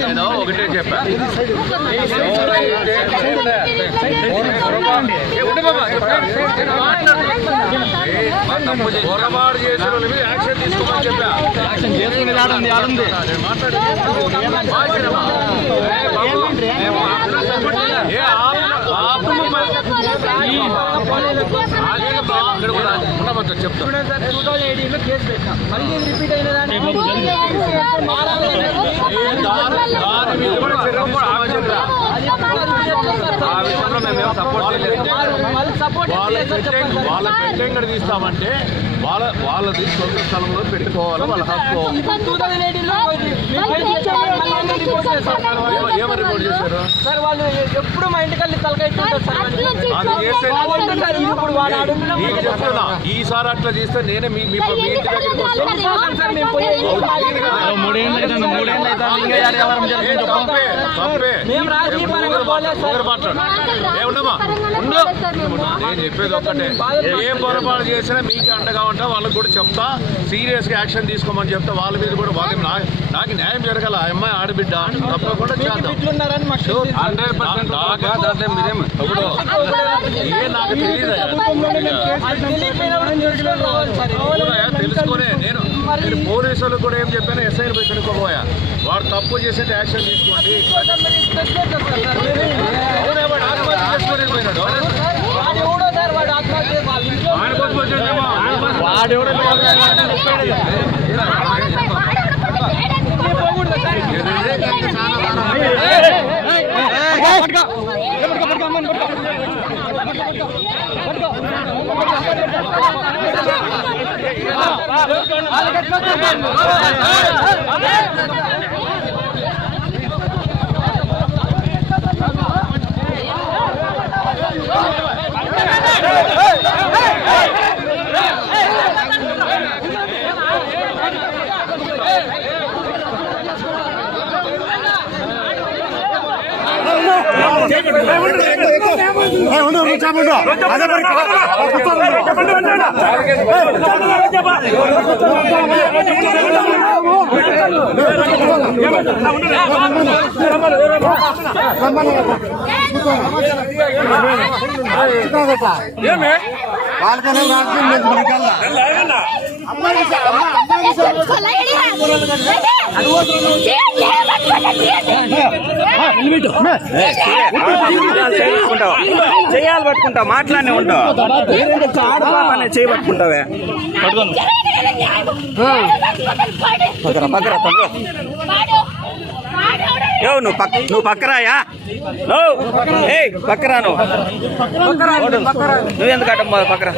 నేను ఒకటే చెప్పా పొరపాటు చేసిన వాళ్ళ మీద యాక్షన్ తీసుకోమని చెప్పా యాక్షన్ వాళ్ళ తీస్తామంటే వాళ్ళ వాళ్ళది సొంత స్థలంలో పెట్టుకోవాలి వాళ్ళ హక్కు ఏమ- ఏమని రిపోర్ట్ సార్ వాళ్ళు ఎప్పుడు మా ఇంటికి తలకైతుంటారు నీకు చెప్తున్నా ఈసారి అట్లా చేస్తే నేనే మీ మీ ఇంటి దగ్గరికి వస్తాను. మేము రాజకీయ నేను చెప్పేది ఒక్కటే ఏ పొరపాటు చేసినా మీకే అండగా ఉంటా వాళ్ళకి కూడా చెప్తా సీరియస్గా యాక్షన్ తీసుకోమని చెప్తా వాళ్ళ మీద కూడా వాళ్ళ నా- నాకు న్యాయం జరగాల ఆ అమ్మాయి ఆడబిడ్డ తప్పకుండా తెలుసుకొని నేను పోలీసులకు కూడా ఏం చెప్పాను ఎస్ఐని పోయి కనుక్కోపోయా వాడు తప్పు చేసే యాక్షన్ తీసుకోండి వాడు ఆలకట్ మొత్తం ఆత్మహత్య చేసుకుని పోయినాడు వాడు ఎవడో సార్ చేయాలి పట్టుకుంటావు మాట్లాడి ఉంటావు. చేయి పట్టుకుంటావే. పక్కరా పక్కరా యో నువ్వు పక్క నువ్వు పక్కరాయా? నువ్వు ఏయ్ పక్కరా నువ్వు. నువ్వు ఎందుకు అడ్డం పక్కరా?